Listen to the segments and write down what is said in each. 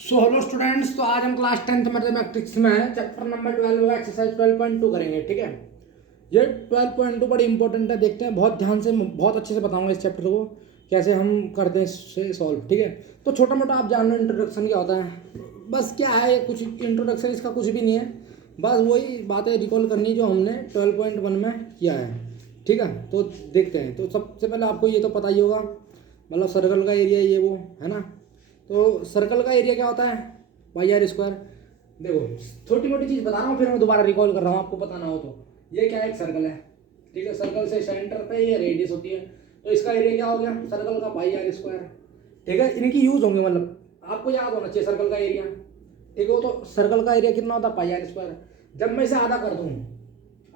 So hello students, तो आज हम क्लास 10th मैथमेटिक्स में चैप्टर नंबर 12 का एक्सरसाइज 12.2 करेंगे। ठीक है, ये 12.2 बड़ी इंपॉर्टेंट है। देखते हैं, बहुत ध्यान से बहुत अच्छे से बताऊंगा इस चैप्टर को कैसे हम करते हैं इससे सॉल्व। ठीक है, तो छोटा मोटा आप जान लो इंट्रोडक्शन क्या होता है। बस क्या है, कुछ इंट्रोडक्शन इसका कुछ भी नहीं है, बस वही बातें रिकॉल करनी जो हमने 12.1 में किया है। ठीक है, तो देखते हैं। तो सबसे पहले आपको ये तो पता ही होगा, मतलब सर्कल का एरिया ये वो है ना। तो सर्कल का एरिया क्या होता है, पाई आर स्क्वायर। देखो, छोटी मोटी चीज़ बता रहा हूँ, फिर मैं दोबारा रिकॉल कर रहा हूँ, आपको पता ना हो तो। ये क्या है, एक सर्कल है। ठीक है, सर्कल से सेंटर पे ये रेडियस होती है, तो इसका एरिया क्या हो गया, सर्कल का पाई आर स्क्वायर। ठीक है, इनकी यूज होंगे, मतलब आपको याद होना चाहिए सर्कल का एरिया। ठीक है, तो सर्कल का एरिया कितना होता है, पाई आर स्क्वायर। जब मैं इसे आधा कर दूँ,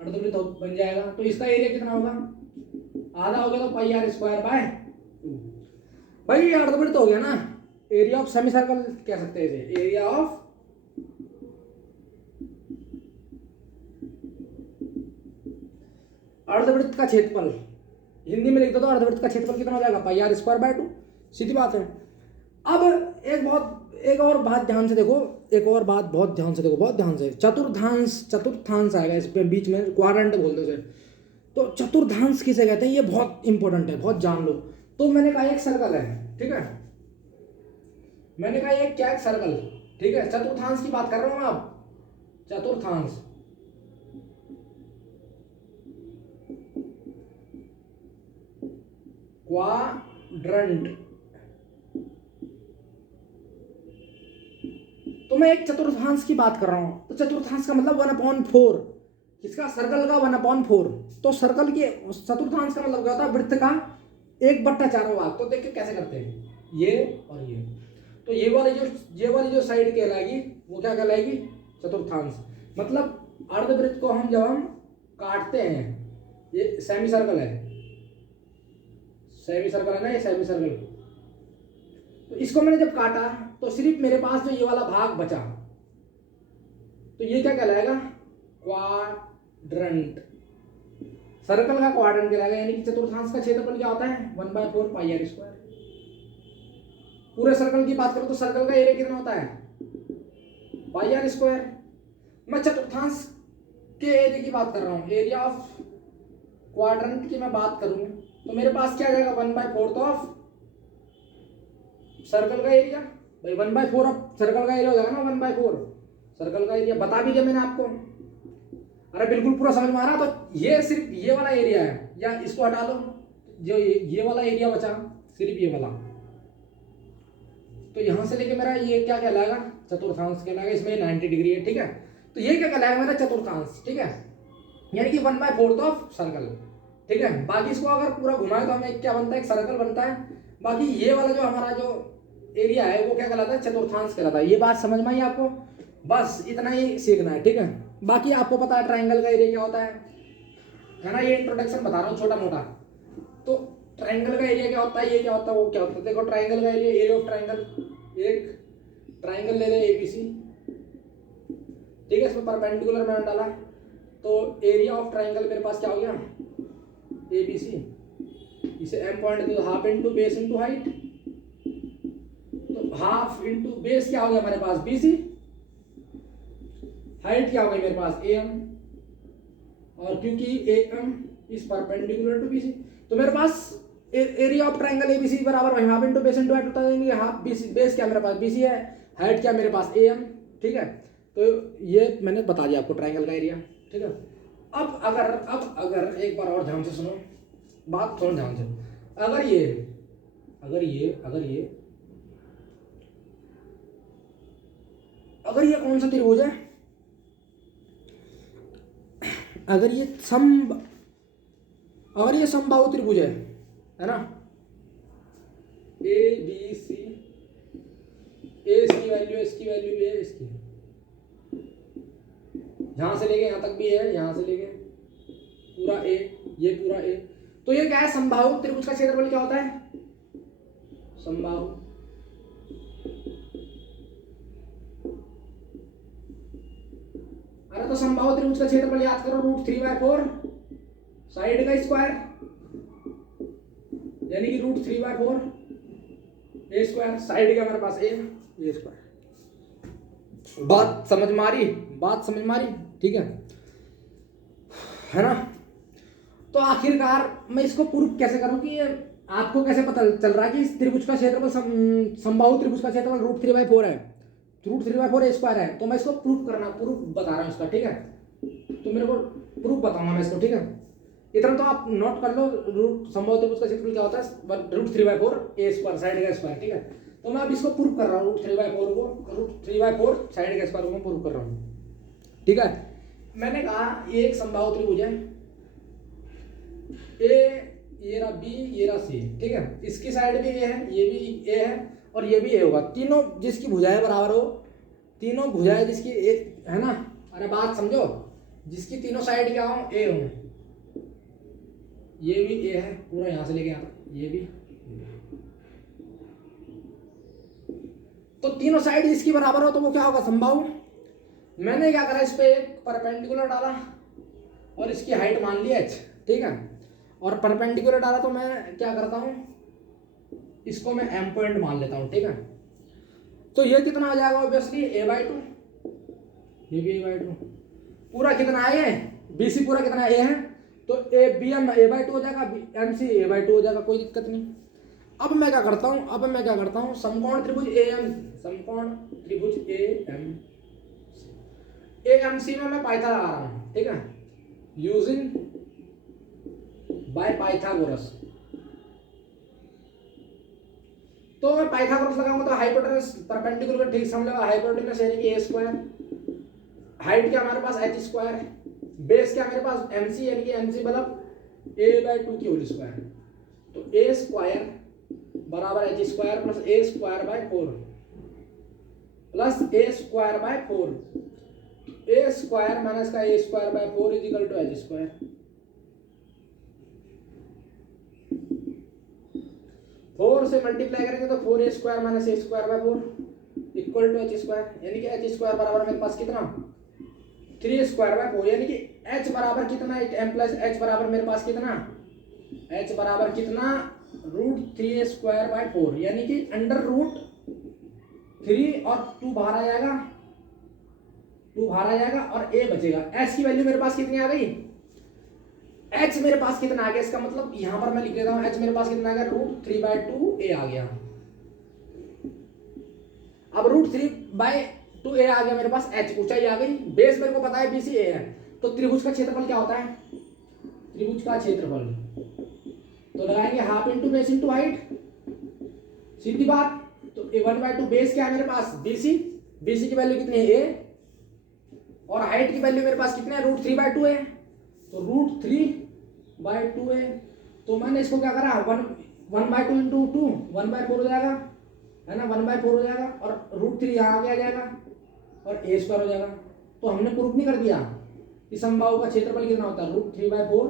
अर्धवृत्त बन जाएगा, तो इसका एरिया कितना होगा, आधा हो गया तो पाई आर स्क्वायर बाय 2। भाई ये अर्धवृत्त हो गया ना, एरिया ऑफ सेमी सर्कल कह सकते हैं इसे, एरिया ऑफ अर्धवृत्त का क्षेत्रफल। हिंदी में लिख दो तो अर्धवृत्त का क्षेत्रफल कितना हो जाएगा, पाई आर स्क्वायर बाय 2। सीधी बात है। अब एक और बात ध्यान से देखो, एक और बात बहुत ध्यान से देखो, बहुत ध्यान से। चतुर्थांश आएगा इस पे बीच में, क्वाड्रेंट बोलते हैं उसे। तो चतुर्थांश किसे कहते हैं, ये बहुत इंपॉर्टेंट है, बहुत जान लो। तो मैंने कहा एक सर्कल है, ठीक है, मैंने कहा ये क्या, एक सर्कल। ठीक है, चतुर्थांश की बात कर रहा हूं मैं अब, चतुर्थांश। क्वाड्रंट। तो मैं एक चतुर्थांश की बात कर रहा हूं, तो चतुर्थांश का मतलब 1/4, किसका, सर्कल का 1/4। तो सर्कल के चतुर्थांश का मतलब क्या होता है, वृत्त का 1/4 भाग। तो देखिए कैसे करते हैं, ये और ये। तो ये वाली जो साइड कहलाएगी वो क्या कहलाएगी, चतुर्थांश। मतलब अर्धवृत्त को हम जब हम काटते हैं, ये सेमी सर्कल है, सेमी सर्कल है ना, ये सेमी सर्कल। तो इसको मैंने जब काटा तो सिर्फ मेरे पास जो ये वाला भाग बचा, तो ये क्या कहलाएगा, क्वाड्रंट। सर्कल का क्वाड्रंट कहलाएगा, यानी कि चतुर्थांश का क्षेत्रफल क्या होता है, 1/4 पाई आर स्क्वायर। पूरे सर्कल की बात करो तो सर्कल का एरिया कितना होता है, पाई आर स्क्वायर। मैं चतुर्थांश के एरिया की बात कर रहा हूं, एरिया ऑफ क्वाड्रंट की मैं बात करूं तो मेरे पास क्या आ जाएगा, 1/4 ऑफ सर्कल का एरिया। भाई 1/4 ऑफ सर्कल का एरिया हो जाएगा ना, 1/4 सर्कल का एरिया। बता भी दिया मैंने आपको, अरे बिल्कुल पूरा समझ में आ रहा। तो ये सिर्फ ये वाला एरिया है, या इसको हटा लो, जो ये वाला एरिया बचा, सिर्फ ये वाला। तो यहां से लेके मेरा ये क्या कहलाएगा, चतुर्थांश कहलाएगा। इसमें 90 डिग्री है, ठीक है। तो ये क्या कहलाएगा, मेरा चतुर्थांश। ठीक है, यानी कि 1/4 ऑफ सर्कल। ठीक है, बाकी इसको अगर पूरा घुमाए तो हमें क्या बनता है, एक सर्कल बनता है। बाकी ये वाला जो हमारा जो एरिया है वो क्या कहलाता है, चतुर्थांश कहलाता है। ये बात समझ में आई आपको, बस इतना ही सीखना है। ठीक है, बाकी आपको पता है ट्राइंगल का एरिया क्या होता है ना। ये इंट्रोडक्शन बता रहा हूँ छोटा मोटा। तो ट्राइंगल का एरिया क्या होता है, ये क्या होता है, वो क्या होता है। देखो ट्राइंगल का एरिया ऑफ ट्राइंगल, एक ट्राइंगल ले लें एबीसी। ठीक है, इसमें परपेंडिकुलर मैंने डाला, तो एरिया ऑफ ट्राइंगल मेरे पास क्या हो गया, एबीसी। इसे एम पॉइंट दो, half into base into height. तो हाफ इंटू बेस क्या हो गया हमारे पास, बीसी। हाइट क्या हो गई मेरे पास, एम। और क्योंकि M is perpendicular to BC, तो मेरे पास एरिया ऑफ ट्राइंगल एबीसी बराबर half into base into height होता है। हाफ बीसी, बेस क्या मेरे पास बीसी है, हाइट क्या मेरे पास एम। ठीक है, तो ये मैंने बता दिया आपको ट्राइंगल का एरिया। ठीक है, अब अगर एक बार और ध्यान से सुनो, बात थोड़ा ध्यान से। अगर ये अगर ये अगर ये अगर ये कौन सा त्रिभुज है, अगर ये समबाहु त्रिभुज है ना, ए बी सी, ए इसकी वैल्यू, इसकी वैल्यू भी है, इसकी यहां से लेके यहां तक भी है, यहां से लेके पूरा ए, ये पूरा ए। तो ये क्या है, समबाहु त्रिभुज का क्षेत्रफल क्या होता है, समबाहु। अरे तो समबाहु त्रिभुज का क्षेत्रफल याद करो, √3/4 साइड का स्क्वायर, यानी कि √3/4 ए स्क्वायर। साइड का हमारे पास ए स्क्वायर। बात समझ में आ रही, बात समझ में आ रही, ठीक है ना। तो आखिरकार मैं इसको प्रूफ कैसे करूं कि ये आपको कैसे पता चल रहा है कि इस त्रिभुज का क्षेत्रफल समबाहु त्रिभुज का क्षेत्रफल √3/4 है, √3/4 है। तो मैं इसको प्रूफ बता रहा हूँ इसका, ठीक है। तो मेरे को प्रूफ बताऊंगा मैं इसको, ठीक है। इतना तो आप नोट कर लो, रूट समबाहु त्रिभुज का क्षेत्रफल क्या होता है, √3/4 साइड का स्क्वायर, ठीक है। तो मैं अब इसको प्रूफ कर रहा हूँ, √3/4 साइड का स्क्वायर को मैं प्रूफ कर रहा हूँ, ठीक है। मैंने कहा ये एक समबाहु त्रिभुज है, ये रहा बी, ये रहा सी, ठीक है। इसकी साइड भी ये है, ये भी ए है और ये भी ए होगा। तीनों जिसकी भुजाएं बराबर हो, तीनों भुजाएं जिसकी ए है ना, अरे बात समझो, जिसकी तीनों साइड क्या हो, ए हो। ये भी ए है पूरा यहां से लेके यहां तक, ये भी। तो तीनों साइड जिसकी बराबर हो तो वो क्या होगा, समबाहु। मैंने क्या करा, इस पे एक परपेंडिकुलर डाला और इसकी हाइट मान ली h, ठीक है। और परपेंडिकुलर डाला तो मैं क्या करता हूं, इसको मैं m पॉइंट मान लेता हूं, ठीक है। तो ये कितना आ जाएगा, ऑब्वियसली a/2, ये भी a/2। पूरा कितना है, ये BC पूरा कितना a है, तो BM a/2 हो जाएगा, MC a/2 हो जाएगा, कोई दिक्कत नहीं। अब मैं क्या करता हूं, समकोण त्रिभुज AMC में मैं पाइथागोरस लगा रहा हूं, ठीक है, यूजिंग बाय पाइथागोरस। तो मैं पाइथागोरस लगाऊंगा तो हाइपोटेनस परपेंडिकुलर ठीक समझ लो, हाइपोटेनस यानी कि a², हाइट क्या हमारे पास h², बेस क्या मेरे पास MC यानी कि MC मतलब a/2 की होल स्क्वायर। तो a² बराबर h² plus a²/4 plus a²/4, a² minus का a²/4 equal to h²। Four से मल्टीप्लाई करेंगे तो 4a² minus a²/4 equal to h², यानी कि h² बराबर मेरे पास कितना, 3a²/4, यानी कि h बराबर कितना, m प्लस h बराबर मेरे पास कितना, h बराबर कितना, √3a²/4, यानी कि √3 और 2 बाहर आ जाएगा और a बचेगा। h की वैल्यू मेरे पास कितनी आ गई, h मेरे पास कितना आ गया, इसका मतलब यहां पर मैं लिख देता हूं, h मेरे पास कितना आ गया, √3/2a आ गया। अब √3/2a आ गया मेरे पास, h ऊंचाई आ गई, बेस मेरे को पता है BC a है। तो त्रिभुज का क्षेत्रफल क्या होता है, त्रिभुज का क्षेत्रफल तो लगाएंगे half into base into height, सीधी बात। तो 1/2 बेस क्या है मेरे पास, BC की वैल्यू कितनी है a, और हाइट की वैल्यू मेरे पास कितने है, √3/2 है। तो √3/2 है। तो मैंने इसको क्या करा, 1/2 इंटू 2 1/4 हो जाएगा, है ना, 1/4 हो जाएगा, और √3 यहाँ आगे आ जाएगा और a² हो जाएगा। तो हमने प्रूफ नहीं कर दिया कि समबाहु का क्षेत्रफल कितना होता है, √3/4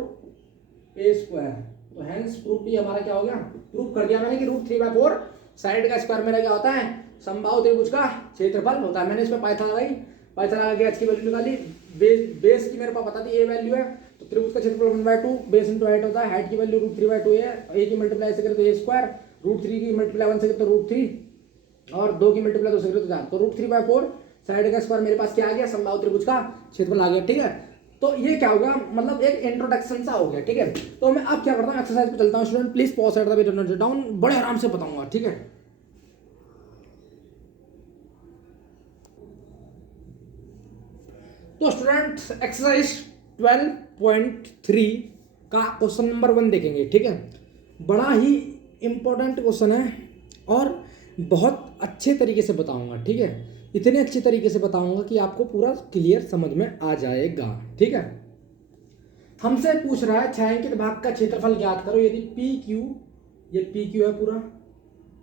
a²। तो हेंस प्रूफ भी हमारा क्या हो गया, प्रूफ कर दिया मैंने कि √3/4 साइड का स्क्वायर मेरा क्या होता है, समबाहु त्रिभुज का क्षेत्रफल होता है। मैंने इसमें पाइथन लगा के h की वैल्यू निकाली, बेस की मेरे पास बता दी a वैल्यू है। तो त्रिभुज का क्षेत्रफल 1/2 बेस इंटू हाइट होता है, हाइट की वैल्यू √3/2 है, a की मल्टीप्लाई से करें तो a², √3 की मल्टीप्लाई 1 से करें तो √3 और 2 की मल्टीप्लाई 2 से करें तो 4। तो √3/4 साइड का स्क्वायर मेरे पास क्या आ गया, समबाहु त्रिभुज का क्षेत्रफल आ गया, ठीक है। तो ये क्या होगा, मतलब एक इंट्रोडक्शन सा हो गया, ठीक है। तो मैं अब क्या करता हूँ, एक्सरसाइज पे चलता हूँ। Student please pause at the video, note down, बड़े आराम से बताऊंगा, ठीक है। तो स्टूडेंट एक्सरसाइज 12.3 का क्वेश्चन नंबर 1 देखेंगे, ठीक है। बड़ा ही इंपॉर्टेंट क्वेश्चन है और बहुत अच्छे तरीके से बताऊंगा, ठीक है। इतने अच्छे तरीके से बताऊंगा कि आपको पूरा क्लियर समझ में आ जाएगा, ठीक है। हमसे पूछ रहा है छायांकित भाग का क्षेत्रफल ज्ञात करो यदि PQ, ये PQ है पूरा,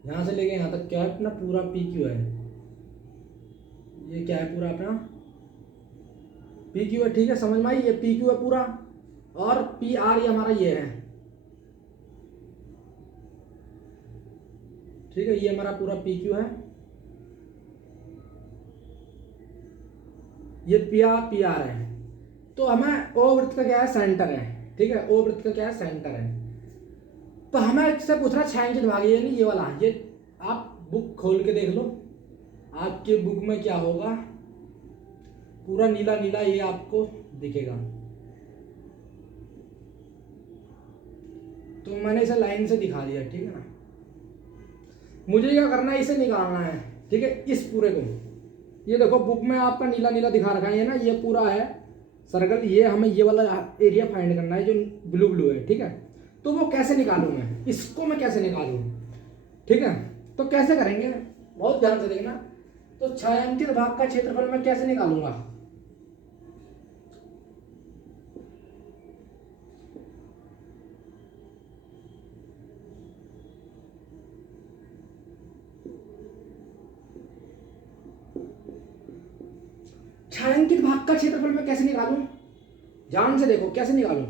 यहां से लेके यहां तक क्या है अपना पूरा PQ है, ये क्या है पूरा अपना PQ है, ठीक है, समझ में आई, ये PQ है पूरा, और PR ये हमारा ये है, ठीक है, ये हमारा पूरा PQ है, ये PR है। तो हमें O वृत्त का क्या है, सेंटर है, ठीक है, O वृत्त का क्या है, सेंटर है। तो हमें इससे पूछ रहा है छायांकित भाग, ये नहीं ये वाला, ये आप बुक खोल के देख लो, आपके बुक में क्या होगा, पूरा नीला नीला ये आपको दिखेगा। तो मैंने इसे लाइन से दिखा दिया, ठीक है ना। मुझे क्या करना है, इसे निकालना है, ठीक है, इस पूरे को। ये देखो बुक में आपका नीला नीला दिखा रखा है ना, ये पूरा है सर्कल। ये हमें ये वाला एरिया फाइंड करना है जो ब्लू ब्लू है, ठीक है। तो वो कैसे निकालूं मैं, इसको मैं कैसे निकालूं, ठीक है। तो कैसे करेंगे, बहुत ध्यान से देखना। तो छायांकित भाग का क्षेत्रफल मैं कैसे निकालूंगा। छायांकित भाग का क्षेत्रफल मैं कैसे निकालूं, ध्यान से देखो कैसे निकालूं।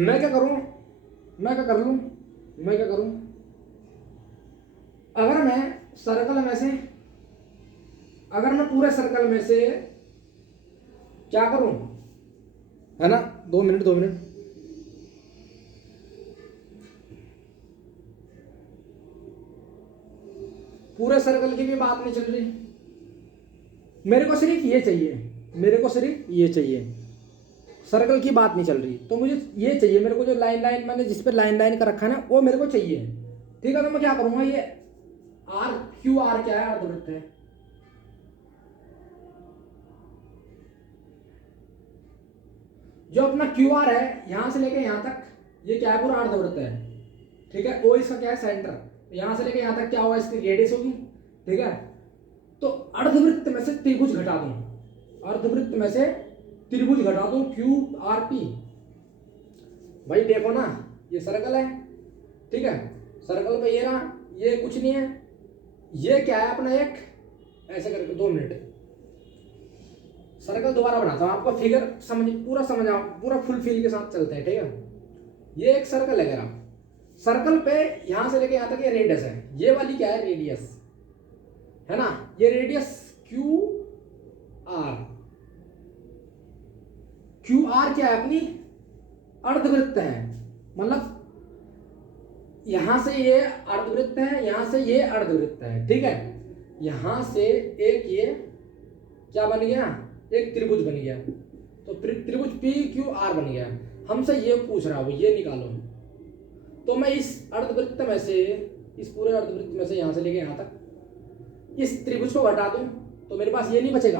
मैं क्या करूं, मैं क्या कर लूं, मैं क्या करूं, अगर मैं सर्कल में से, अगर मैं पूरे सर्कल में से क्या करूं, है ना, 2 मिनट 2 मिनट। पूरे सर्कल की भी बात नहीं चल रही, मेरे को सिर्फ ये चाहिए, मेरे को सिर्फ ये चाहिए, सर्कल की बात नहीं चल रही। तो मुझे ये चाहिए, मेरे को जो लाइन लाइन मैंने जिस पे लाइन लाइन का रखा है ना, वो मेरे को चाहिए, ठीक है। तो मैं क्या करूंगा, ये आर क्यू आर क्या है, अर्धवृत्त है। जो अपना क्यू आर है यहां से लेके यहां तक, ये क्या है, पूरा अर्धवृत्त है, ठीक है। ओ इसका क्या है, सेंटर। यहां से लेके यहां तक क्या होगा, इसकी रेडियस होगी, ठीक है। तो अर्धवृत्त में से त्रिभुज घटा दूं, अर्धवृत्त में से त्रिभुज घटा दूं, क्यू आर पी। भाई देखो ना, ये सर्कल है, ठीक है। सर्कल पे ये रहा, ये कुछ नहीं है, ये क्या है अपना एक, ऐसे करके 2 मिनट सर्कल दोबारा बनाता हूं, आपको फिगर समझ, पूरा समझ आओ, पूरा फुल फील के साथ चलते हैं, ठीक है। ये एक सर्कल है मेरा, सर्कल पे यहां से लेके यहां तक ये रेडियस है, ये वाली क्या है, रेडियस है ना, ये radius Q R. Q R क्या है, अपनी अर्धवृत्त है, मतलब यहां से ये अर्धवृत्त है, यहां से ये अर्धवृत्त है, ठीक है। यहां से एक ये क्या बन गया, एक त्रिभुज बन गया। तो त्रिभुज पी क्यू आर बन गया। हमसे ये पूछ रहा है, वो ये निकालो। तो मैं इस अर्धवृत्त में से, इस पूरे अर्धवृत्त में से यहां से लेके यहां तक इस त्रिभुज को हटा दूं, तो मेरे पास ये नहीं बचेगा।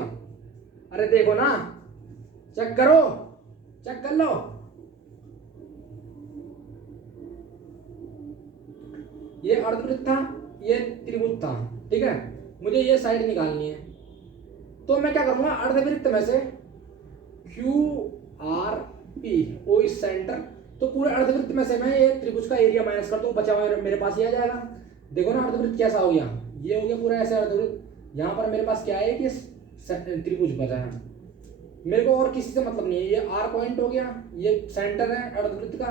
अरे देखो ना, चेक करो, चेक कर लो, ये अर्धवृत्त था, ये त्रिभुज था, ठीक है। मुझे ये साइड निकालनी है, तो मैं क्या करूंगा, अर्धवृत्त में से क्यू आर पी, ओ इस सेंटर, तो पूरे अर्धवृत्त में से मैं ये त्रिभुज का एरिया माइनस कर दूं, बचा हुआ मेरे पास ये आ जाएगा। देखो ना अर्धवृत्त कैसा हो गया, ये हो गया पूरा ऐसे अर्धवृत्त। यहाँ पर मेरे पास क्या है कि त्रिभुज बचा है, मेरे को और किसी से मतलब नहीं है। ये आर पॉइंट हो गया, ये सेंटर है अर्धवृत्त का,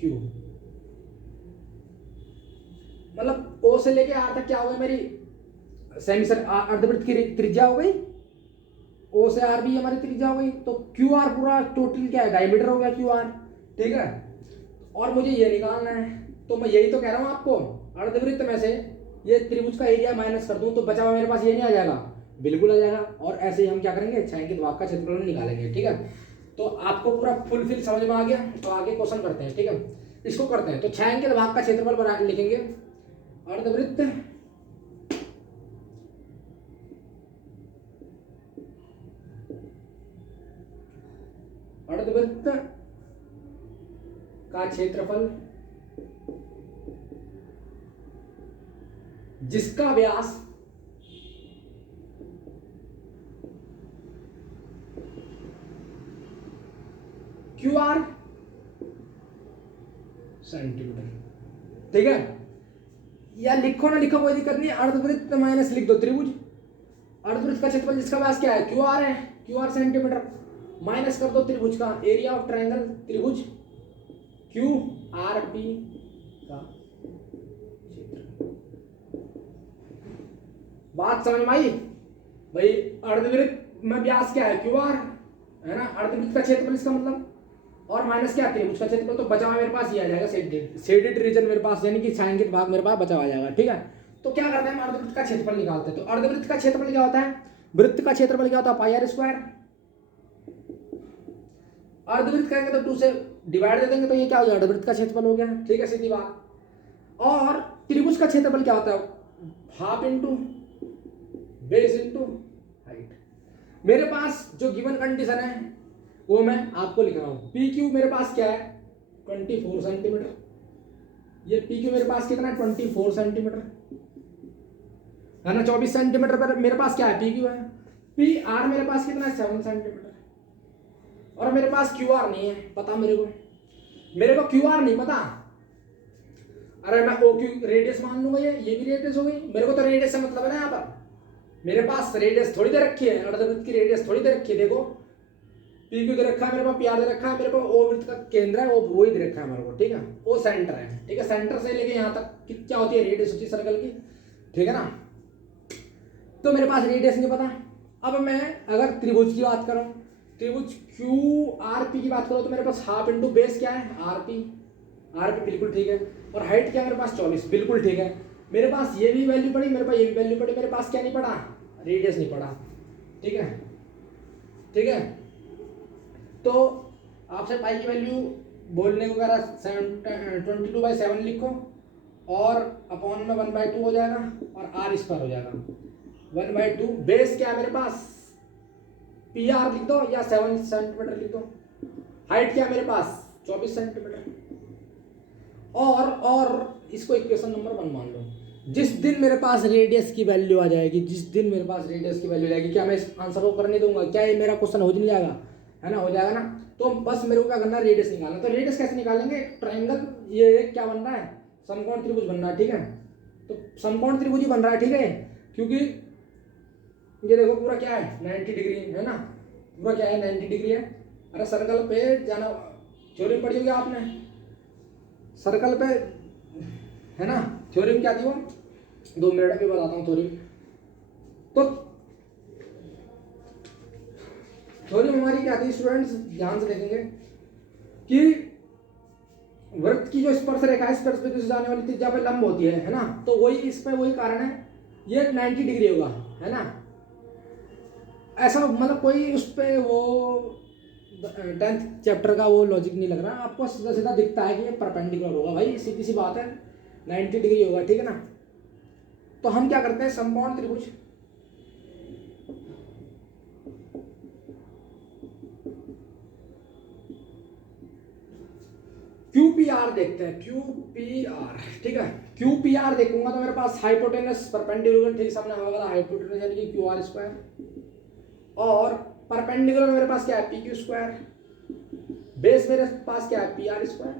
क्यू, मतलब ओ से लेके आर तक क्या हो गई मेरी सेमी अर्धवृत्त की त्रिज्या हो गई, ओ से आर भी हमारी त्रिज्या हो गई। तो क्यू आर पूरा टोटल क्या है, डायमीटर हो गया क्यू आर, ठीक है। और मुझे ये निकालना है, तो मैं यही तो कह रहा हूं आपको, अर्धवृत्त में से ये त्रिभुज का एरिया माइनस कर दूं, तो बचा हुआ मेरे पास ये नहीं आ जाएगा, बिल्कुल आ जाएगा। और ऐसे ही हम क्या करेंगे, छायांकित भाग का क्षेत्रफल निकालेंगे, ठीक है। तो आपको पूरा फुल फिल समझ में आ गया। तो आगे क्वेश्चन करते हैं, ठीक है, इसको करते हैं। तो छायांकित भाग का क्षेत्रफल लिखेंगे, अर्धवृत्त अर्धवृत्त का क्षेत्रफल जिसका व्यास क्यू आर सेंटीमीटर, ठीक है। या लिखो ना लिखो कोई दिक्कत नहीं, अर्धवृत्त माइनस लिख दो त्रिभुज। अर्धवृत्त का क्षेत्रफल जिसका व्यास क्या है, क्यू आर है, क्यू आर सेंटीमीटर, माइनस कर दो त्रिभुज का एरिया ऑफ ट्रायंगल, त्रिभुज क्यू आर पी का क्षेत्र। बात समझ में आई भाई। अर्धवृत्त में व्यास क्या है, क्यू आर है ना, अर्धवृत्त का क्षेत्रफल इसका मतलब, और माइनस क्या त्रिभुज का क्षेत्रफल। तो बचा हुआ मेरे पास ये आ जाएगा शेडेड रीजन मेरे पास, यानी कि छायांकित भाग मेरे पास बचा हुआ जाएगा, ठीक है। तो क्या करते हैं, हम अर्धवृत्त का क्षेत्रफल निकालते हैं। तो अर्धवृत्त का क्षेत्रफल क्या होता है, वृत्त का क्षेत्रफल क्या होता है, पाई आर स्क्वायर। अर्धवृत्त करेंगे तो 2 से डिवाइड दे देंगे तो ये क्या हो जाएगा, वृत्त का क्षेत्रफल हो गया, ठीक है, सीधी बात। और त्रिभुज का क्षेत्रफल क्या होता है, half into base into height. मेरे पास जो गिवन कंडीशन है वो मैं आपको लिख रहा हूं। पी क्यू मेरे पास क्या है, 24 सेंटीमीटर। ये पी क्यू मेरे पास कितना है, 24 सेंटीमीटर है ना। 24 सेंटीमीटर पर मेरे पास क्या है, पी क्यू है। पी आर मेरे पास कितना है, 7 सेंटीमीटर। और मेरे पास क्यू आर नहीं है पता मेरे को क्यू आर नहीं पता। अरे मैं ओ क्यू रेडियस मान लूंगा, ये भी रेडियस हो गई। मेरे को तो रेडियस से मतलब है ना, यहाँ पर मेरे पास रेडियस थोड़ी दे रखी है, अर्धवृत्त की रेडियस थोड़ी दे रखी है। देखो पी क्यू दे रखा है मेरे पास, पी आर दे रखा है मेरे पास, ओ वृत्त का केंद्र है वो ही दे रखा है मेरे को, ठीक है, वो सेंटर है, ठीक है। सेंटर से लेके यहाँ तक क्या होती है, रेडियस होती है सर्कल की, ठीक है ना। तो मेरे पास रेडियस नहीं पता। अब मैं अगर त्रिभुज की बात करूं, त्रिभुज क्यू आर पी की बात करो तो मेरे पास हाफ इंटू बेस क्या है, आर पी बिल्कुल ठीक है। और हाइट क्या है मेरे पास, 24 बिल्कुल ठीक है। मेरे पास ये भी वैल्यू पड़ी, मेरे पास ये भी वैल्यू पड़ी, मेरे पास क्या नहीं पड़ा, रेडियस नहीं पड़ा, ठीक है, ठीक है। तो आपसे पाई की वैल्यू बोलने को कह रहा 22/7 लिखो और अपॉन में 1/2 हो जाएगा और आर स्क्वायर हो जाएगा 1/2। बेस क्या है मेरे पास, पी आर लिख दो या 7 सेंटीमीटर लिख दो। हाइट क्या है मेरे पास, 24 सेंटीमीटर। और इसको इक्वेशन नंबर 1 मान लो। जिस दिन मेरे पास रेडियस की वैल्यू आ जाएगी, जिस दिन मेरे पास रेडियस की वैल्यू आएगी, क्या मैं इस आंसर को करने दूंगा, क्या ये मेरा क्वेश्चन हो नहीं जाएगा, है ना, हो जाएगा ना। तो बस मेरे को क्या करना है, रेडियस निकालना। तो रेडियस कैसे निकालेंगे, ट्रायंगल, ये क्या बन रहा है, समकोण त्रिभुज बन रहा है, ठीक है। तो समकोण त्रिभुज ही बन रहा है, ठीक है, क्योंकि ये देखो पूरा क्या है, 90 डिग्री है ना, पूरा क्या है, 90 डिग्री है। अरे सर्कल पे जाना, थ्योरी पढ़ी होगी आपने, सर्कल पे है ना, थ्योरी क्या थी वो, 2 मिनट में बताता हूँ थ्योरी। तो थ्योरी हमारी क्या थी स्टूडेंट्स, ध्यान से देखेंगे कि वृत्त की जो स्पर्श रेखा है, स्पर्श बिंदु से जाने वाली त्रिज्या पे लंब होती है ना, तो वही इस पे वही कारण है, ये 90 डिग्री होगा, है ना। ऐसा मतलब कोई उस पे वो 10th चैप्टर का वो लॉजिक नहीं लग रहा, आपको सीधा सीधा दिखता है कि ये परपेंडिकुलर होगा, भाई सीधी सी बात है, 90 डिग्री होगा, ठीक है ना। तो हम क्या करते हैं, समकोण त्रिभुज, QPR देखते हैं, QPR, ठीक है। QPR देखूंगा तो मेरे पास हाइपोटेनस परपेंडिकुलर ठीक सामने होगा, हाइपोटेनस यानी कि QR स्क्वायर, और परपेंडिकुलर मेरे पास क्या है, PQ स्क्वायर, बेस मेरे पास क्या है, PR स्क्वायर।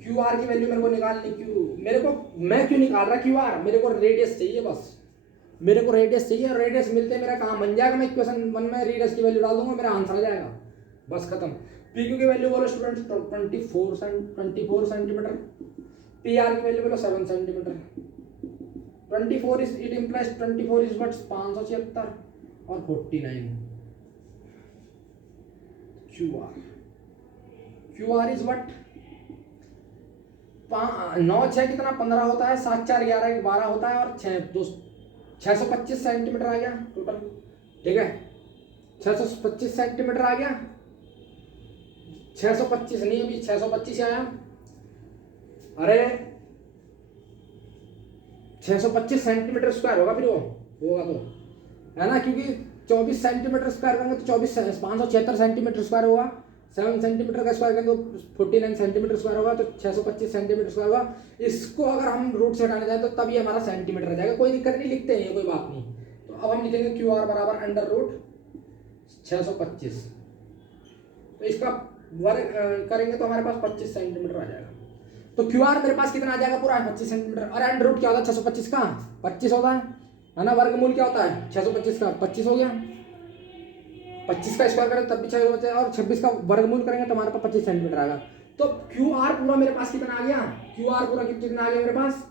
QR की वैल्यू मेरे को निकालनी, मैं क्यों निकाल रहा QR, मेरे को रेडियस चाहिए, बस मेरे को रेडियस चाहिए, और रेडियस मिलते मेरा काम बन जाएगा, मैं इक्वेशन 1 में रेडियस की वैल्यू डाल दूंगा, मेरा आंसर आ जाएगा, बस खत्म। PQ की वैल्यू बोलो स्टूडेंट्स 24 सेंटीमीटर, PR की वैल्यू बोलो 7 centimetre. 24 is it implies 24 is what, 576 और 49। QR इज व्हाट, 9 6 कितना 15 होता है, 7 4 11 12 होता है, और 625 सेंटीमीटर आ गया टोटल, ठीक है। 625 सेंटीमीटर आ गया, 625 नहीं, अभी 625 आया, अरे 625 सेंटीमीटर स्क्वायर होगा, फिर वो होगा तो, है ना, क्योंकि 24 सेंटीमीटर स्क्वायर करेंगे तो 576 सेंटीमीटर स्क्वायर होगा, 7 सेंटीमीटर का स्क्वायर करेंगे तो 49 सेंटीमीटर स्क्वायर होगा, तो 625 सेंटीमीटर स्क्वायर होगा। इसको अगर हम रूट से हटाने जाए तो तब ये हमारा सेंटीमीटर आ जाएगा, कोई दिक्कत नहीं, लिखते हैं, कोई बात नहीं। तो अब हम लिखेंगे QR बराबर अंडर रूट 625, तो इसका वर्ग करेंगे तो हमारे पास 25 सेंटीमीटर आ जाएगा। तो QR मेरे पास कितना आ जाएगा, पूरा 25 सेंटीमीटर। और अंडर रूट क्या होता है, 625 का 25 होता है ना, वर्गमूल क्या होता है 625 का 25 हो गया, 25 का स्क्वायर करें तब भी 6 बचे, और 26 का वर्गमूल करेंगे तो हमारे पास 25 सेंटीमीटर आएगा। तो QR पूरा मेरे पास कितना आ गया, QR पूरा कितना आ गया मेरे पास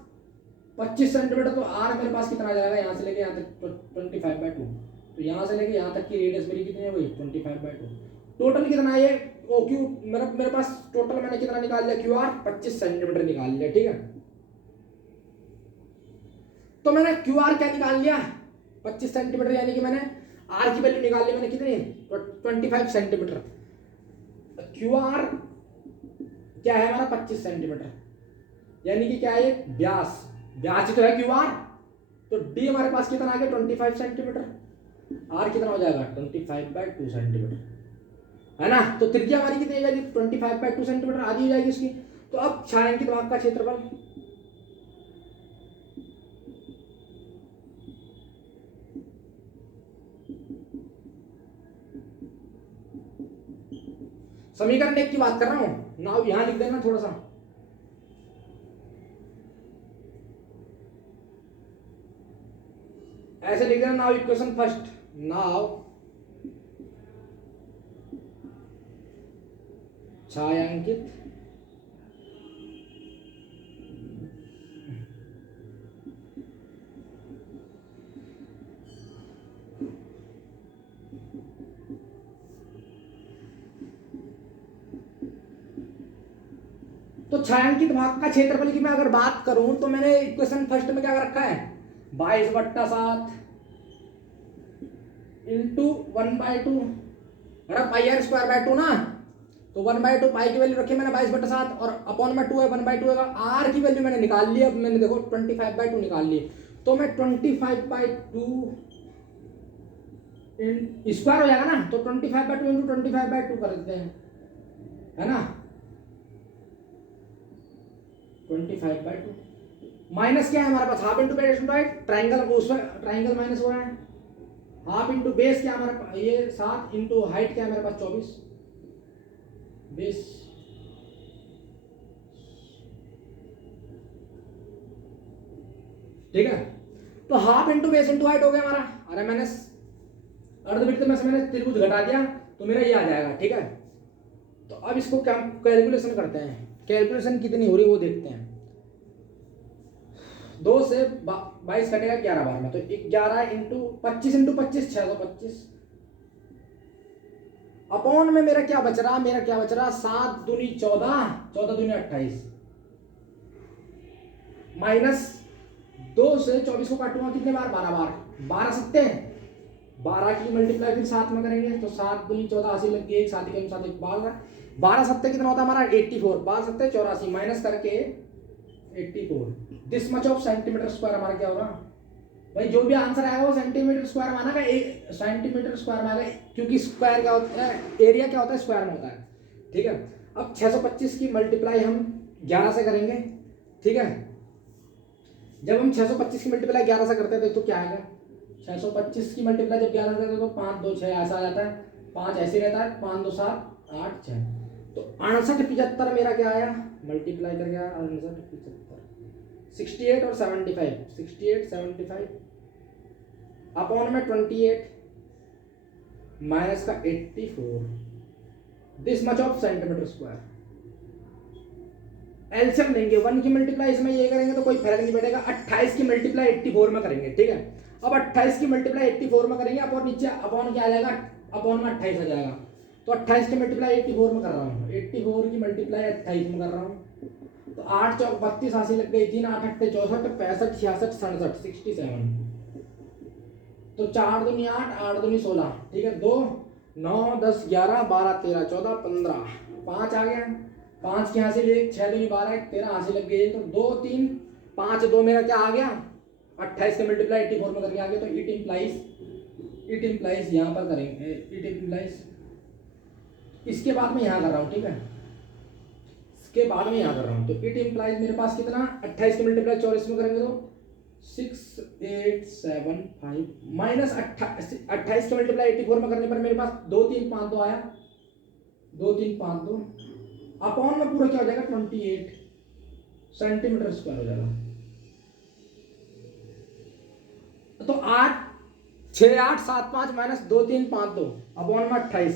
25 सेंटीमीटर। तो R मेरे पास कितना आ जाएगा, यहाँ से लेके यहाँ तक 25/2, तो यहाँ से लेके यहाँ तक की रेडियस मेरी कितनी है भाई, 25/2। टोटल कितना है ये OQ, मेरे पास टोटल मैंने कितना निकाल लिया, QR 25 सेंटीमीटर निकाल लिया, ठीक है। तो मैंने QR क्या निकाल लिया, 25 सेंटीमीटर, यानी कि मैंने आर की वैल्यू निकाल ली मैंने कितनी 25 सेंटीमीटर। क्यू आर क्या है हमारा 25 सेंटीमीटर, यानी कि क्या है व्यास, व्यास ही तो है क्यू आर। तो डी हमारे पास कितना आ गया 25 सेंटीमीटर, आर कितना हो जाएगा 25/2 सेंटीमीटर, है ना। तो त्रिज्या हमारी कितनी हो जाएगी 25/2 सेंटीमीटर, आधी हो जाएगी इसकी। तो अब छायांकित भाग का क्षेत्रफल, समीकरण 1 की बात कर रहा हूं, नाउ यहां लिख देना थोड़ा सा, ऐसे लिख देना, नाउ इक्वेशन फर्स्ट, नाउ छायांकित तो छायांकित भाग का क्षेत्रफल की मैं अगर बात करूं तो मैंने इक्वेशन फर्स्ट में क्या रखा है 22/7 इंटू 1/2, अरे पाई आर स्क्वायर बाय 2 ना, तो 1/2 पाई की वैल्यू रखी मैंने 22/7 और अपॉन में 2 है 1/2 है, आर की वैल्यू मैंने निकाल ली। अब मैंने देखो 25/2 निकाल ली, तो मैं 25/2 स्क्वायर हो जाएगा ना, तो 25/2 इंटू 25/2 कर देते हैं, है ना। 25/2 माइनस क्या है हमारे पास half into base into height, triangle उसमें ट्राइंगल माइनस हो रहा है, हाफ इंटू बेस क्या हमारे पास ये 7 इंटू हाइट क्या है मेरे पास 24 बेस, ठीक है। तो half into base into height हो गया हमारा, अरे मैंने अर्धवृत्त में से मैंने त्रिभुज घटा दिया तो मेरा ये आ जाएगा, ठीक है। तो अब इसको कैलकुलेशन करते हैं, कैलकुलेशन कितनी हो रही वो देखते हैं। 2 से 22 कटेगा 11 बार में, तो 11 इंटू 25 इंटू 25 625, अपॉन में मेरा क्या बच रहा 7 दूनी 14 14 दूनी 28, माइनस 2 से 24 को काटूंगा कितने बार 12 बार, 12 सत्ते 12 की मल्टीप्लाई फिर 7 में करेंगे, तो 7 दूनी 14 80 लग गई, एक साथ के साथ एक 12 सत्ते कितना होता है हमारा 84, 12 सत्ते 84 माइनस करके 84, this much of centimetre square हमारा क्या होगा भाई, जो भी आंसर आएगा वो सेंटीमीटर स्क्वायर माना का, एक सेंटीमीटर स्क्वायर माना, क्योंकि स्क्वायर क्या होता है एरिया क्या होता है स्क्वायर में होता है, ठीक है। अब 625 की मल्टीप्लाई हम 11 से करेंगे, ठीक है। जब हम 625 की मल्टीप्लाई 11 से करते थे तो क्या आएगा 625 की मल्टीप्लाई जब 11 से करते तो 5 2 6 ऐसा आ जाता है, 5 ऐसे रहता है, 5 2 7 8 6, तो 68 मेरा क्या आया मल्टीप्लाई कर गया 68 68 और 75 68 75 अपॉन में 28 माइनस का 84, this much of centimetre square. LCM लेंगे 1 की मल्टीप्लाई इसमें ये करेंगे तो कोई फर्क नहीं पड़ेगा, 28 की मल्टीप्लाई 84 में करेंगे, ठीक है। अब 28 की मल्टीप्लाई 84 में करेंगे, अपॉन नीचे अपॉन क्या आ जाएगा अपॉन में 28 आ जाएगा, तो 28 की मल्टीप्लाई 84 में कर रहा हूँ, 84 की मल्टीप्लाई 28 में कर रहा हूँ, तो 8 चौक 32 80 लग गई, 3 8 8 64 65 66 67 67, तो 4 दूनी 8 8 दूनी 16, ठीक है, 2 9 10 11 12 13 14 15 5 आ गया, 5 की हासिल 1 6 दूनी 12 13 हासिल लग गई, तो 2 3 5 2 मेरा क्या आ गया 28 के मल्टीप्लाई 84 में करके आ गया, तो इट इम्प्लाइज यहाँ पर करेंगे, इट इम्प्लाइज इसके बाद में यहाँ कर रहा हूँ, ठीक है, इसके बाद में यहाँ कर रहा हूँ, तो इट इम्प्लाइज मेरे पास कितना 28 के मल्टीप्लाई 24 में करेंगे तो 6875 माइनस 28 के मल्टीप्लाई 84 में करने पर मेरे पास 2 3 5 2 आया, 2 3 5 2 अपॉन में पूरा क्या हो जाएगा 28 सेंटीमीटर स्क्वायर हो जाएगा, तो 8 6 8 7 5 माइनस 2 3 5 2 अपॉन में 28,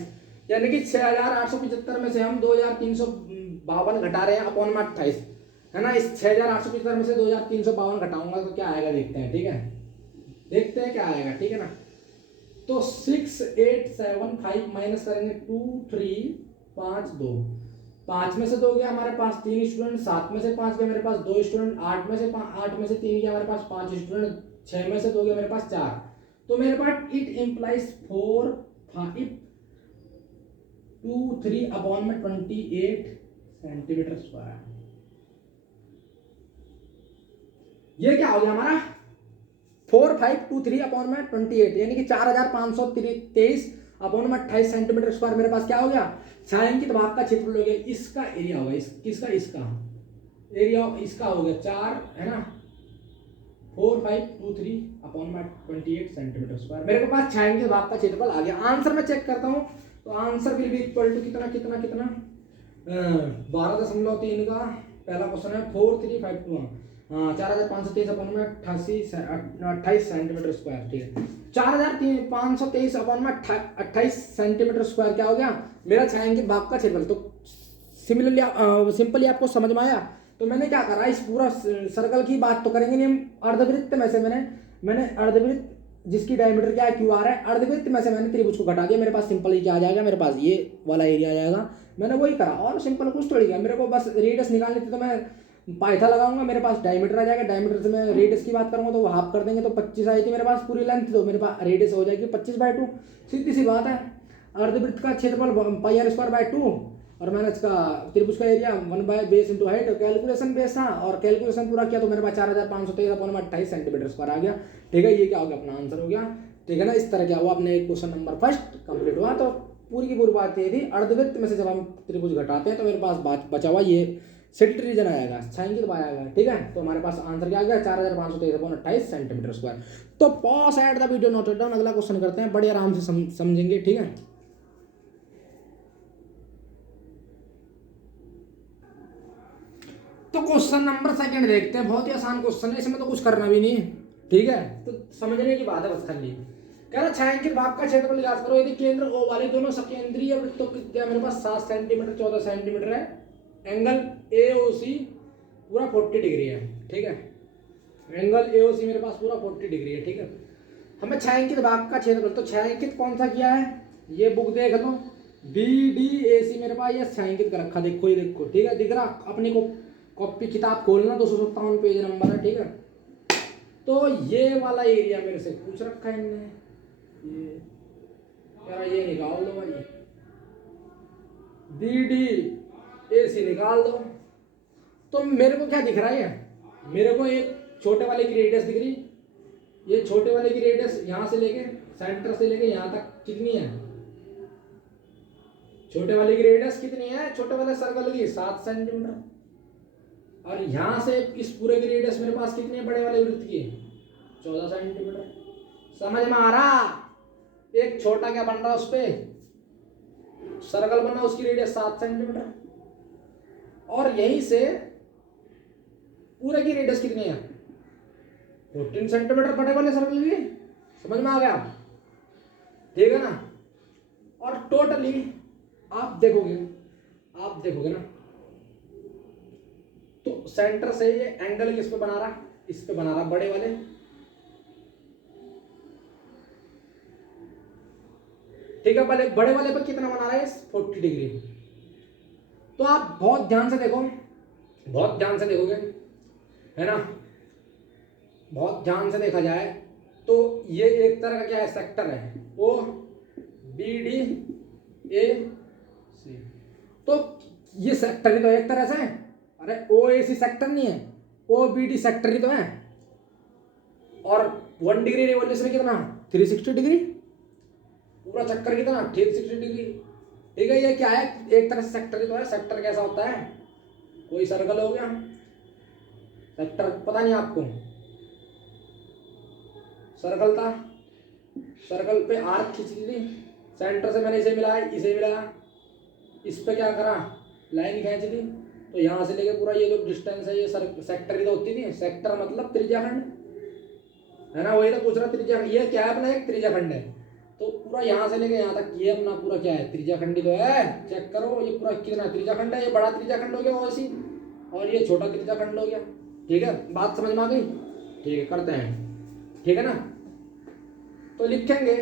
यानी कि 6875 में से हम 2352 घटा रहे हैं अपॉन में 28, है ना। इस 6875 में से 2352 घटाऊंगा तो क्या आएगा देखते हैं, ठीक है, देखते हैं क्या आएगा, ठीक है ना। तो 6875 माइनस करेंगे 2 3 5 2, 5 में से 2 गया हमारे पास 3 स्टूडेंट, 7 में से 5 गया मेरे पास 2 स्टूडेंट, 8 में से 3 गया हमारे पास 5 स्टूडेंट, 6 में से 2 गया मेरे पास 4, तो मेरे पास इट इम्प्लाइज 4 5 2 3 अपॉन में 28 सेंटीमीटर स्क्वायर। ये क्या हो गया हमारा 4523 अपॉन में 28 यानी कि 4523 अपॉन में 28 सेंटीमीटर स्क्वायर मेरे पास क्या हो गया छायांकित भाग का क्षेत्रफल हो गया। इसका एरिया होगा इसका एरिया इसका हो गया 4 है ना 4523 अपॉन में 28 सेंटीमीटर स्क्वायर मेरे पास छायांकित भाग का क्षेत्रफल आ गया। आंसर में चेक करता हूं तो answer will be equal to कितना कितना कितना 12.3 का पहला क्वेश्चन है 4352 हाँ 4523 अपॉन में 28 सेंटीमीटर स्क्वायर ठीक है 4523 अपॉन में 28 सेंटीमीटर स्क्वायर क्या हो गया मेरा छायांकित भाग का क्षेत्रफल। तो सिंपली आपको समझ में आया। तो मैंने क्या करा इस पूरा सर्कल की बात तो करेंगे नहीं हम अर्धवृत्त में से मैंने अर्धवृत्त जिसकी डायमीटर क्या है क्यू आर है अर्धवृत्त में से मैंने त्रिभुज को घटा दिया मेरे पास सिंपल ही क्या आ जाएगा मेरे पास ये वाला एरिया आ जाएगा। मैंने वही करा और सिंपल कुछ थोड़ी गया मेरे को बस रेडियस निकालनी थी तो मैं पाइथा लगाऊंगा मेरे पास डायमीटर आ जाएगा। डायमीटर से मैं रेडियस की बात करूंगा तो हाफ कर देंगे तो 25 आई थी मेरे पास पूरी लेंथ तो मेरे पास रेडियस हो जाएगी 25/2 सीधी सी बात है। अर्धवृत्त का क्षेत्रफल पाई आर स्क्वायर बाय 2 और मैंने इसका त्रिभुज का area 1 by base into height calculation base था और कैलकुलेशन पूरा किया तो मेरे पास 4523 अपॉन 28 सेंटीमीटर स्क्वायर आ गया ठीक है। ये क्या हो गया अपना आंसर हो गया ठीक है ना। इस तरह क्या हुआ अपने क्वेश्चन नंबर फर्स्ट कंप्लीट हुआ। तो पूरी की पूरी बात ये थी अर्धवृत्त में से जब हम त्रिभुज घटाते हैं तो मेरे पास बचा हुआ ये सेंटर रीजन आएगा छायांकित भाग आएगा ठीक है। तो हमारे पास आंसर क्या आ गया 4523 अपॉन 28 सेंटीमीटर स्क्वायर। तो pause at the video note down अगला क्वेश्चन करते हैं बड़े आराम से समझेंगे ठीक है। तो क्वेश्चन नंबर सेकंड देखते हैं बहुत ही आसान क्वेश्चन है इसमें तो कुछ करना भी नहीं ठीक है। तो समझने की बात है बस खाली कह रहा छायांकित भाग का क्षेत्रफल ज्ञात करो यदि केंद्र ओ वाले दोनों सकेंद्रीय वृत्तों की क्या मेरे पास 7 सेंटीमीटर 14 सेंटीमीटर है एंगल AOC पूरा 40 डिग्री है ठीक है। एंगल AOC मेरे पास पूरा 40 डिग्री है ठीक है। हमें छायांकित भाग का क्षेत्रफल तो छायांकित कौन सा किया है ये बुक देख लो BDAC मेरे पास ये छायांकित कर रखा देखो ये देखो ठीक है दिख रहा अपने को कॉपी किताब खोलना 257 पेज नंबर है ठीक है। तो ये वाला एरिया मेरे से पूछ रखा है इनने ये यार ये निकाल दो भाई BDAC निकाल दो। तो मेरे को क्या दिख रहा है मेरे को एक छोटे वाले की रेडियस दिख रही ये छोटे वाले की रेडियस यहाँ से लेके सेंटर से लेके यहाँ तक कितनी है छोटे वाले की रेडियस कितनी है छोटे वाले सर्कल की 7 सेंटीमीटर और यहाँ से इस पूरे की रेडियस मेरे पास कितनी है बड़े वाले वृत्त की 14 सेंटीमीटर। समझ में आ रहा एक छोटा क्या बन रहा उस पे सर्कल बना उसकी रेडियस 7 सेंटीमीटर और यहीं से पूरे की रेडियस कितनी है 14 सेंटीमीटर बड़े वाले सर्कल की। समझ में आ गया ठीक है ना। और टोटली आप देखोगे ना तो सेंटर से ये एंगल किस पे बना रहा इस पे बना रहा बड़े वाले ठीक है। बड़े वाले पर कितना बना रहा है 40 डिग्री। तो आप बहुत ध्यान से देखोगे है ना बहुत ध्यान से देखा जाए तो ये एक तरह का क्या है सेक्टर है OBDAC। तो ये सेक्टर ही तो एक तरह से अरे OAC सेक्टर नहीं है OBD सेक्टर ही तो है और 1 डिग्री रिवॉल्यूशन में कितना 360 डिग्री पूरा चक्कर कितना 360 डिग्री ठीक है। ये क्या है एक तरह से सेक्टर ही तो है। सेक्टर कैसा होता है कोई सर्कल हो गया सेक्टर पता नहीं आपको सर्कल था सर्कल पे आर्क खींच ली सेंटर से मैंने इसे मिलाया इस पे क्या करा लाइन खींच दी तो यहाँ से लेके पूरा ये जो डिस्टेंस है ये सेक्टर ही तो होती थी। सेक्टर मतलब त्रिज्याखंड है ना वही तो पूछ रहा त्रिज्या ये क्या है अपना एक त्रिज्याखंड है। तो पूरा यहाँ से लेके यहाँ तक ये अपना पूरा क्या है त्रिज्याखंडी तो है। चेक करो ये पूरा कितना त्रिज्याखंड है ये बड़ा त्रिज्याखंड हो गया OAC और ये छोटा त्रिज्याखंड हो गया ठीक है। बात समझ में आ गई ठीक है करते हैं ठीक है ना। तो लिखेंगे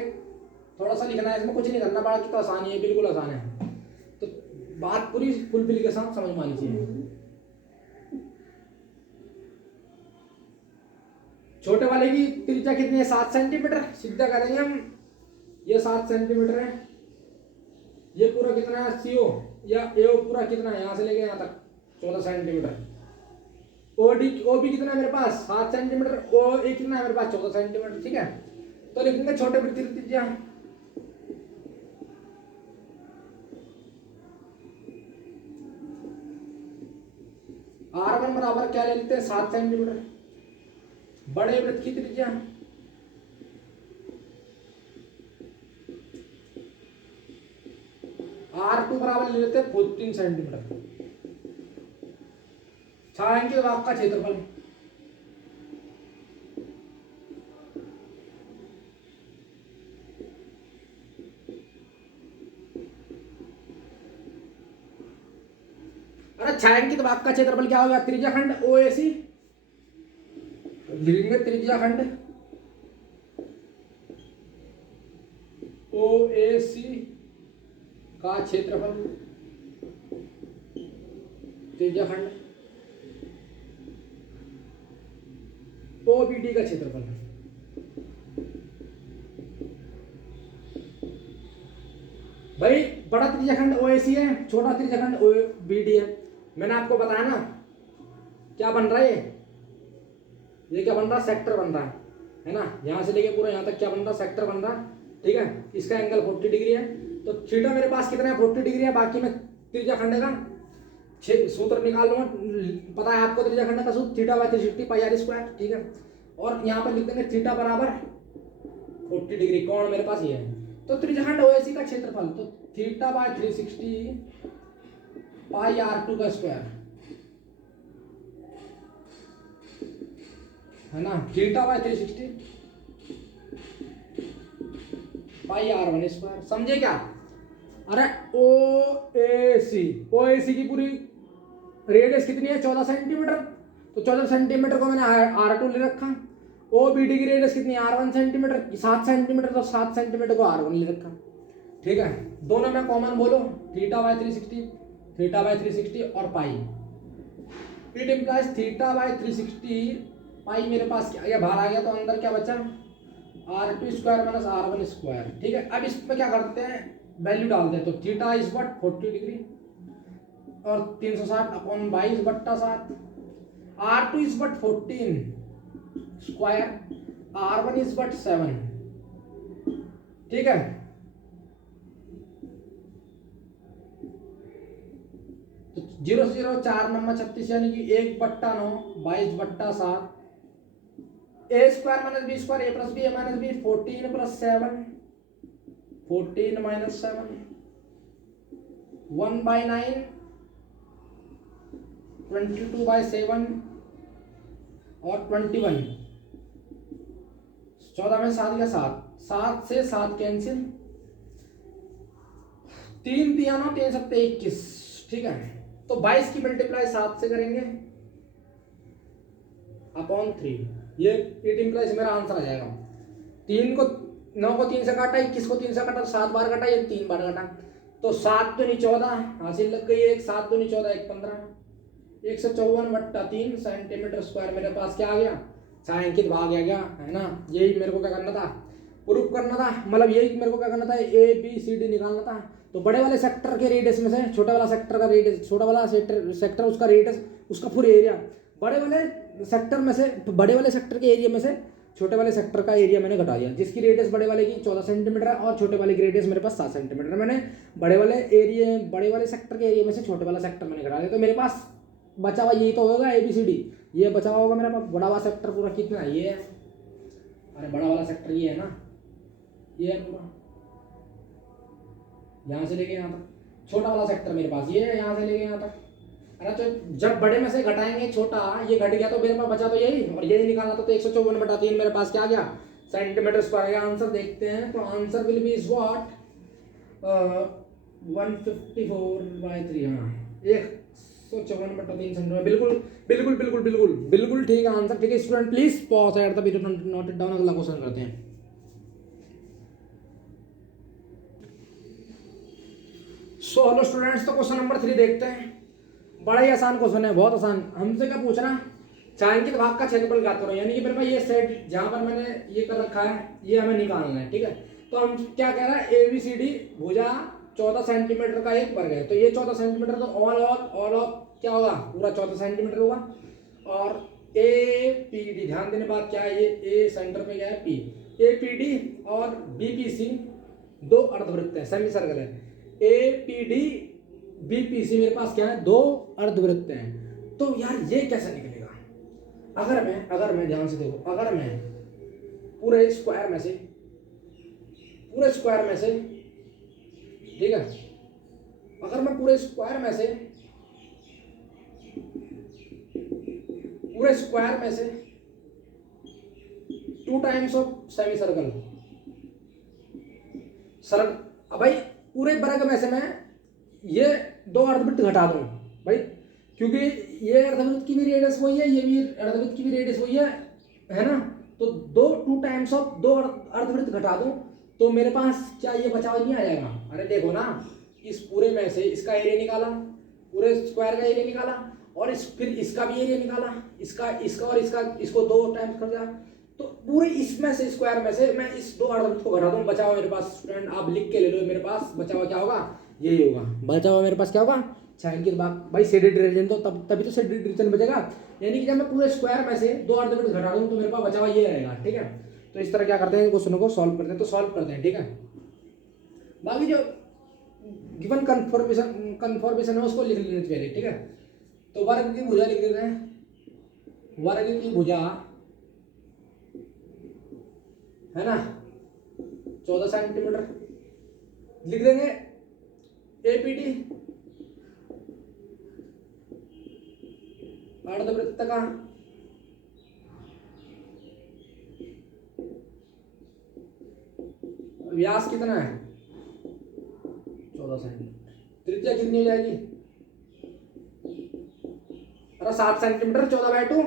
थोड़ा सा लिखना है इसमें कुछ नहीं करना बाकी तो आसान है बिल्कुल आसान है। तो बात पूरी फुलफिल के साथ समझ में आनी चाहिए। छोटे वाले की त्रिज्या कितनी है 7 सेंटीमीटर, सीधा करेंगे हम, ये 7 सेंटीमीटर है, ये पूरा कितना है CO या AO पूरा कितना है यहाँ से लेके यहाँ तक 14 सेंटीमीटर, OB कितना है मेरे पास 7 सेंटीमीटर, OA कितना है मेरे पास 14 सेंटीमीटर, ठीक है। तो लिखेंगे छोटे वृत्तीय त्रिज्या R1 बराबर क्या ले लेते हैं 7 सेंटीमीटर, बड़े वृत्त की त्रिज्या R2 बराबर ले लेते हैं 14 सेंटीमीटर, छायांकित भाग का क्षेत्रफल अरे छायांकित भाग का क्षेत्रफल क्या होगा, त्रिज्या खंड OAC लिखेंगे, त्रिज्या खंड OAC का क्षेत्रफल, त्रिज्या खंड OBD का क्षेत्रफल, भाई बड़ा त्रिज्याखंड OAC है, छोटा त्रिज्याखंड OBD है। मैंने आपको बताया ना क्या बन रहा है, ये क्या बन रहा है, सेक्टर बन रहा है ना, यहाँ से लेके पूरा यहाँ तक क्या बन रहा है, सेक्टर बन रहा है, ठीक है। इसका एंगल 40 डिग्री है, तो थीटा मेरे पास कितना है 40 डिग्री है, बाकी मैं त्रिज्याखंड का सूत्र निकाल लूंगा, पता है आपको त्रिज्याखंड का सूत्र theta by 360 pi r square, ठीक है। और यहाँ पर लिख देंगे थीटा बराबर 40 डिग्री, कोण मेरे पास ये है, तो त्रिज्याखंड OAC का क्षेत्रफल तो थीटा बाय 360 पाई R2 का स्क्वायर है ना, theta by 360 pi R1 square, समझे क्या। अरे OAC की पूरी रेडियस कितनी है 14 सेंटीमीटर, तो 14 सेंटीमीटर को मैंने R2 ले रखा, OBD की रेडियस कितनी है R1 सेंटीमीटर, 7 सेंटीमीटर, तो 7 सेंटीमीटर को R1 ले रखा, ठीक है। दोनों में कॉमन बोलो, थीटा बाय 360 और पाई, इट इम्प्लाइज थीटा बाय 360 पाई मेरे पास क्या गया, बाहर आ गया, तो अंदर क्या बचा R2 square minus R1 square, ठीक है। अब इसमें क्या करते हैं, वैल्यू डालते हैं, तो थीटा इज व्हाट 40 डिग्री और 360 अपॉन 22 बट्टा 7, R2 is what 14 square, R1 is what 7, ठीक है। तो 0 से 0 4 नंबर 36 यानी कि 1/9 22/7, a square minus b square a plus B a minus B 14 plus 7 14 minus 7 1/9 22/7 और 21, 14 में 7 या 7 से 7 कैंसिल, 3 3 9 3 7 21, ठीक है। तो 22 की मल्टीप्लाई 7 से करेंगे अपॉन 3, ये इट इंप्लाइज मेरा आंसर आ जाएगा। 3 को 9 को 3 से काटा, 21 को 3 से काटा, 7 बार काटा, ये 3 बार काटा, तो 7 दूनी 14 हासिल लग गई, 1 7 दूनी 14 1 15, 154/3 सेंटीमीटर स्क्वायर मेरे पास क्या आ गया, छायांकित भाग आ गया, है ना। यही मेरे को क्या करना था, प्रूफ करना था, मतलब यही मेरे को क्या करना था, ABCD निकालना था। तो बड़े वाले सेक्टर के रेडियस में से छोटे वाला सेक्टर का रेडियस, छोटा वाला सेक्टर उसका रेडियस, उसका पूरा एरिया, बड़े वाले सेक्टर में से, बड़े वाले सेक्टर के एरिया में से छोटे वाले सेक्टर का एरिया मैंने घटा दिया, जिसकी रेडियस बड़े वाले की 14 सेंटीमीटर है और छोटे वाले की रेडियस मेरे पास 7 सेंटीमीटर है। मैंने बड़े वाले सेक्टर के एरिया में से छोटे वाला सेक्टर मैंने घटा दिया, तो मेरे पास बचा हुआ यही तो होगा ABCD, ये बचा हुआ होगा मेरा पास। बड़ा वाला सेक्टर पूरा कितना है, ये है, अरे बड़ा वाला सेक्टर ये है ना, ये है पूरा, यहाँ से लेके यहाँ तक। छोटा वाला सेक्टर मेरे पास ये है, यहाँ से लेके यहाँ तक। अरे तो जब बड़े में से घटाएंगे छोटा, ये घट गया तो मेरे पास बचा तो यही, और यही निकालना था, तो 154/3 मेरे पास क्या आ गया, सेंटीमीटर स्क्वायर का आंसर देखते हैं। तो answer will B is what 154/3, हाँ 154/3 सेंटीमीटर, बिल्कुल बिल्कुल बिल्कुल बिल्कुल बिल्कुल ठीक है आंसर, ठीक है। Student please pause at the video, note it down, अगला क्वेश्चन करते हैं। सो हेलो स्टूडेंट्स, तो क्वेश्चन नंबर 3 देखते हैं। बड़ा ही आसान क्वेश्चन है, बहुत आसान। हमसे क्या पूछ रहा है, छायांकित भाग का क्षेत्रफल ज्ञात करो, यानी कि मेरे पास ये सेट जहां पर मैंने ये कर रखा है ये हमें निकालना है, ठीक है। तो हम क्या कह रहा है, ABCD भुजा 14 सेंटीमीटर का एक वर्ग है, तो ये 14 सेंटीमीटर, तो ऑल ऑफ क्या होगा, पूरा 14 सेंटीमीटर होगा। और APD, ध्यान देने बात क्या है, ये A सेंटर पे क्या है P, APD और BPC दो अर्धवृत्त है, सेमी सर्कल है। APD BPC मेरे पास क्या है, दो अर्धवृत्त हैं। तो यार ये कैसे निकलेगा, अगर मैं ध्यान से देखो, अगर मैं पूरे स्क्वायर में से ठीक है, अगर मैं पूरे स्क्वायर में से 2 टाइम्स ऑफ सेमी सर्कल अब भाई पूरे वर्ग में से मैं ये दो अर्धवृत्त घटा दूं भाई, क्योंकि ये अर्धवृत्त की भी रेडियस वही है, ये भी अर्धवृत्त की भी रेडियस वही है ना। तो 2 टाइम्स ऑफ दो अर्धवृत्त घटा दूं तो मेरे पास क्या ये बचा हुआ नहीं आ जाएगा। अरे देखो ना, इस पूरे में से इसका एरिया निकाला, पूरे स्क्वायर का एरिया निकाला, और फिर इसका भी एरिया निकाला, इसका और इसको 2 टाइम्स कर दिया, तो पूरे इसमें से स्क्वायर में से मैं इस दो अर्धवृत्त को घटा दूं, बचा हुआ मेरे पास, स्टूडेंट आप लिख के ले लो, मेरे पास बचा हुआ क्या होगा, यही होगा, बचा हुआ मेरे पास क्या होगा, छायांकित भाग। भाई शेडेड रीजन, तो तभी तो शेडेड रीजन बचेगा, यानी कि जब मैं पूरे स्क्वायर में से दो अर्धवृत्त घटा दूं तो मेरे पास बचा हुआ ये रहेगा, ठीक है। तो इस तरह क्या करते हैं, क्वेश्चन को सॉल्व करते हैं, तो सॉल्व करते हैं, ठीक है। बाकी जो गिवन कन्फॉर्मेशन है उसको लिख लेने पहले, ठीक है। तो वर्ग की भुजा लिख देते हैं, वर्ग की भुजा है ना 14 सेंटीमीटर लिख देंगे। APD अर्धवृत्त का व्यास कितना है, 14 सेंटीमीटर। त्रिज्या कितनी हो जाएगी, अरे 7 सेंटीमीटर, 14/2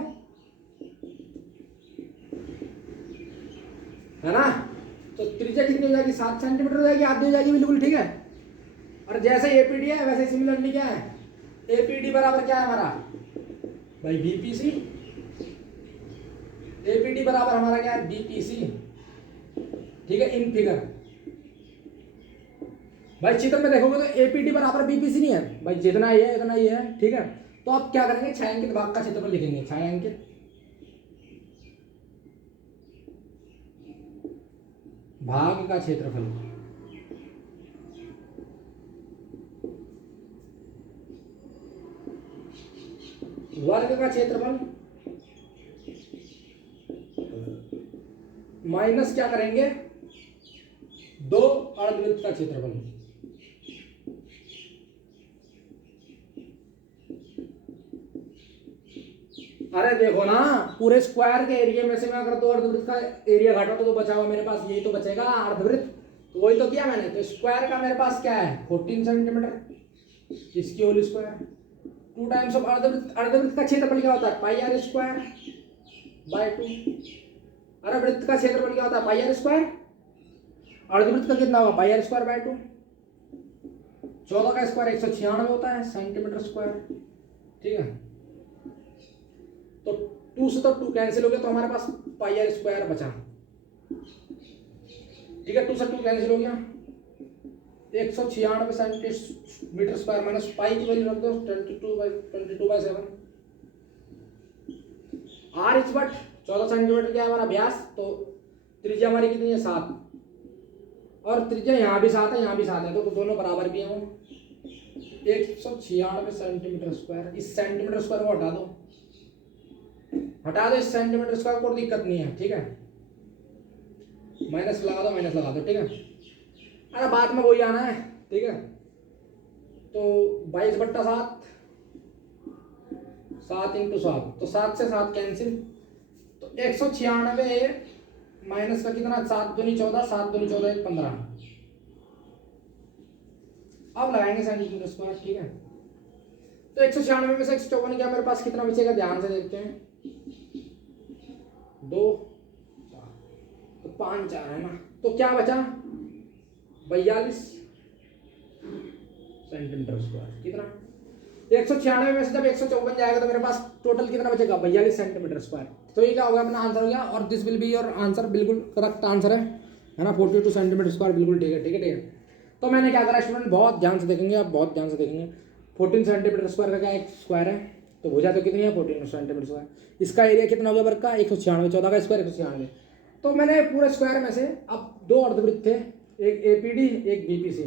है ना। तो त्रिज्या कितनी हो जाएगी, 7 सेंटीमीटर हो जाएगी, आधी हो जाएगी बिल्कुल, ठीक है। और जैसे APD है वैसे सिमिलरली क्या है, APD बराबर क्या है हमारा भाई BPC, APD बराबर हमारा क्या है BPC, ठीक है, इन फिगर। भाई चित्र में देखोगे तो APD बराबर BPC नहीं है भाई, जितना ही है इतना ही है, ठीक है। तो आप क्या करेंगे, छायांकित भाग का क्षेत्रफल लिखेंगे, छायांकित भाग का क्षेत्रफल, वर्ग का क्षेत्रफल माइनस क्या करेंगे, दो अर्धवृत्त का क्षेत्रफल। अरे देखो ना, पूरे स्क्वायर के एरिया में से मैं अगर दो अर्धवृत्त का एरिया घटाऊं तो बचा हुआ मेरे पास यही तो बचेगा अर्धवृत्त, तो वही तो किया मैंने। तो स्क्वायर का मेरे पास क्या है 14 सेंटीमीटर, इसकी होल स्क्वायर 2 टाइम्स ऑफ अर्धवृत्त का क्षेत्रफल क्या होता है πr² / 2। अरे वृत्त का क्षेत्रफल क्या होता है πr², अर्धवृत्त का कितना होगा πr² / 2। 14 का स्क्वायर 196 होता है सेंटीमीटर स्क्वायर, ठीक है। तो 2 से तो 2 कैंसिल हो गया, तो हमारे पास πr² बचा, ठीक है। 2 से 2 कैंसिल हो गया, 196 सेंटीमीटर स्क्वायर माइनस पाई की वैल्यू रख दो 22/7। R इज बट 14 सेंटीमीटर क्या है हमारा व्यास, तो त्रिज्या हमारी कितनी है 7, और त्रिज्या यहाँ भी 7 है यहाँ भी 7 है, तो दोनों बराबर भी हैं। 196 सेंटीमीटर स्क्वायर, इस सेंटीमीटर स्क्वायर को हटा दो इस सेंटीमीटर स्क्वायर को, दिक्कत नहीं है, ठीक है। माइनस लगा दो, ठीक है। अरे बाद में वही आना है, ठीक है। तो 22/7, 7 × 7, तो 7 से 7 कैंसिल, तो 196 माइनस का कितना 7 दूनी 14, 7 दूनी 14 15। अब लगाएंगे सेंटीमीटर स्क्वायर, ठीक है। तो 196 में से 154 क्या मेरे पास कितना बचेगा, ध्यान से देखते हैं, 2 4, तो 5 4 है ना, तो क्या बचा 42 सेंटीमीटर स्क्वायर, कितना 196 में से जब 154 जाएगा तो मेरे पास टोटल कितना बचेगा 42 सेंटीमीटर स्क्वायर। तो ये क्या होगा अपना आंसर हो गया, और this will be your answer, बिल्कुल करेक्ट आंसर है ना, 42 सेंटीमीटर स्क्वायर, बिल्कुल ठीक है ठीक है ठीक है। तो मैंने क्या करा स्टूडेंट, बहुत ध्यान से देखेंगे आप, बहुत ध्यान से देखेंगे। 14 सेंटीमीटर स्क्वायर का क्या एक स्क्वायर है, तो भुजा तो कितनी है 14 सेंटीमीटर स्क्वायर। इसका एरिया कितना हो गया वर्ग का 196, 14 का स्क्वायर 196। तो मैंने पूरे स्क्वायर में से अब दो अर्धवृत्त थे, एक एपीडी एक बीपीसी,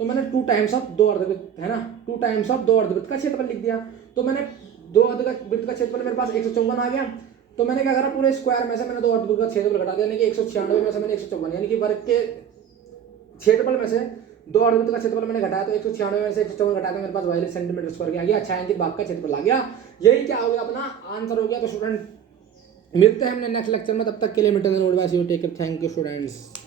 तो मैंने 2 टाइम्स ऑफ दो अर्धवृत्त है ना, 2 टाइम्स ऑफ दो अर्धवृत्त का क्षेत्रफल लिख दिया। तो मैंने दो अर्धवृत्त का क्षेत्रफल मेरे पास 154 आ गया। तो मैंने क्या करा, पूरे स्क्वायर में से मैंने दो अर्धवृत्त का क्षेत्रफल घटा दिया, यानी कि 196 में से मैंने 154, यानी कि वर्ग के क्षेत्रफल में से दो अर्धवृत्त का क्षेत्रफल मैंने घटाया, तो 196 में से 154 घटाया तो मेरे पास 42 सेंटीमीटर स्क्वायर आ गया। अच्छा इंच भाग का क्षेत्रफल आ गया, यही क्या हो गया अपना आंसर हो गया। तो स्टूडेंट मिलते हैं हमने नेक्स्ट लेक्चर में, तब तक के लिए मिलते हैं, take care, thank you students.